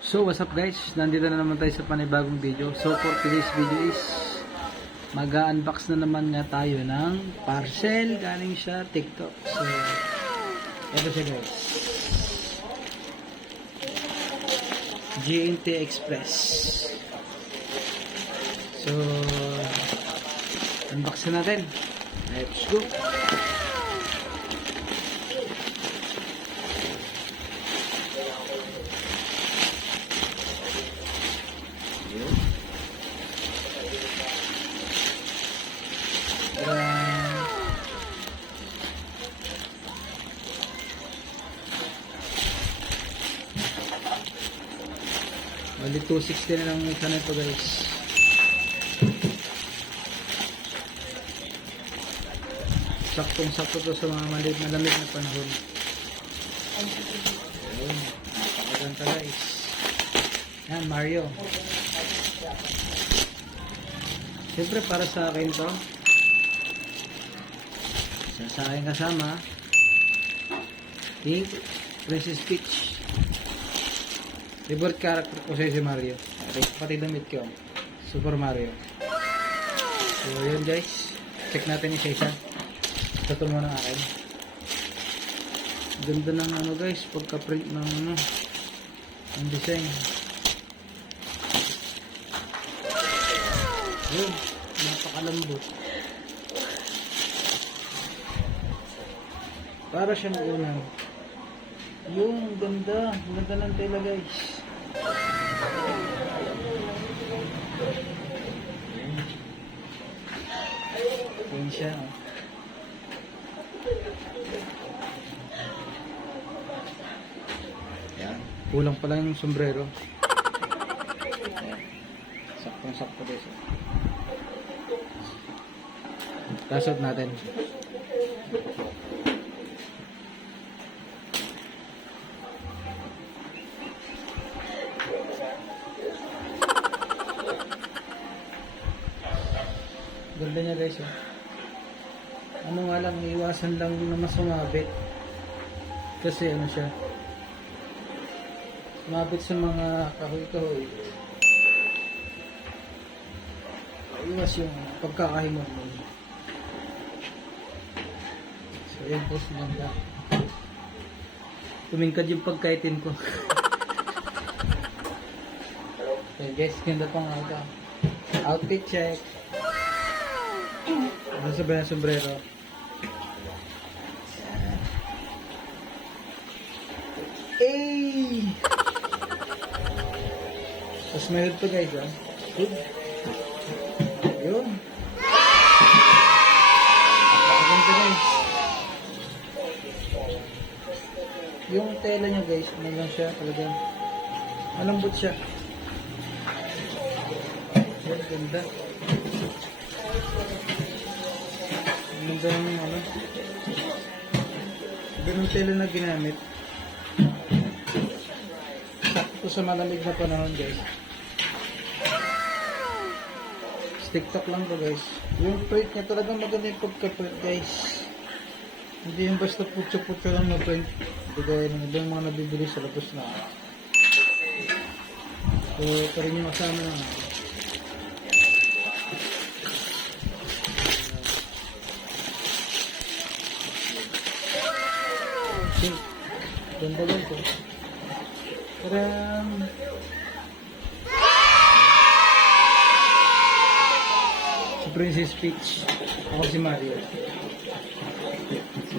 So what's up guys, nandito na naman tayo sa panibagong video. So for today's video is mag-unbox na naman nga tayo ng parcel galing siya TikTok. So ito siya guys. GNT Express. So unbox na natin. Let's go. Bali 260 na lang isa na ito guys. Saktong sakto to sa mga maliit na lamig na panahon. Ayun. Maganda guys. Yan, Mario. Siyempre para sa akin to. Sa, sa akin kasama. Ni Princess Peach. Favorite character ko sa'yo si Mario. Pati damit ko. Super Mario. So yun guys. Check natin isa-isa. Ito muna ang akin. Ganda ng ano guys. Pagka-print ng ano. Ang design. Yun, napakalambot. Para siyang unang. Yung ganda, ganda ng tela guys. Yun siya. oh. Yan. Kulang pa lang yung sombrero. Saktong-sakto guys. oh. Tasot natin. Ganda niya guys. Oh. Ano nga lang, iwasan lang na mas sumabit. Kasi ano siya. Sumabit sa mga kahoy-kahoy. Iwas yung pagkakahimot mo. So yun po ganda. Tumingkad yung pagkaitin ko. okay guys, ganda pang ito. Outfit check. Ano sa ba sombrero? Ay! Tapos may hood to guys ah. Hood. Yun. Napakaganda guys. Yung tela niya guys, ano lang siya talagang malambot siya. Yan, ganda. Ganda ng ano. Ganun tela na ginamit. Sakto sa malamig na panahon guys. TikTok lang to guys. Yung print niya talagang maganda yung pagka-print guys. Hindi yung basta putyo-putyo lang na print. Hindi gaya ng ibang mga nabibili sa labas na. So, ito rin yung kasama na. Ganda lang to. Taram! Si Princess Peach. Ako si Mario. So,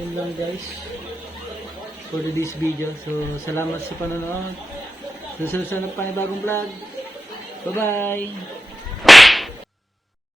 yun lang guys. For today's video. So, salamat sa panonood. Sa susunod pa bagong vlog. Bye-bye!